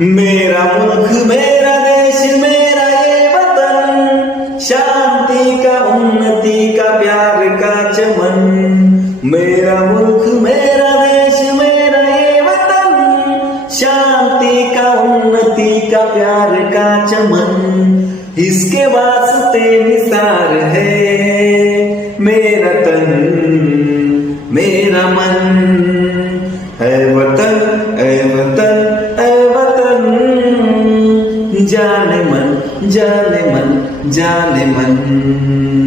मेरा मुल्क मेरा देश मेरा ये वतन, शांति का उन्नति का प्यार का चमन। मेरा मुल्क मेरा देश मेरा ये वतन, शांति का उन्नति का प्यार का चमन। इसके वास्ते निसार है मेरा तन मेरा मन। है वतन ऐ वतन ऐ वतन, जाने मन जाने मन जाने मन।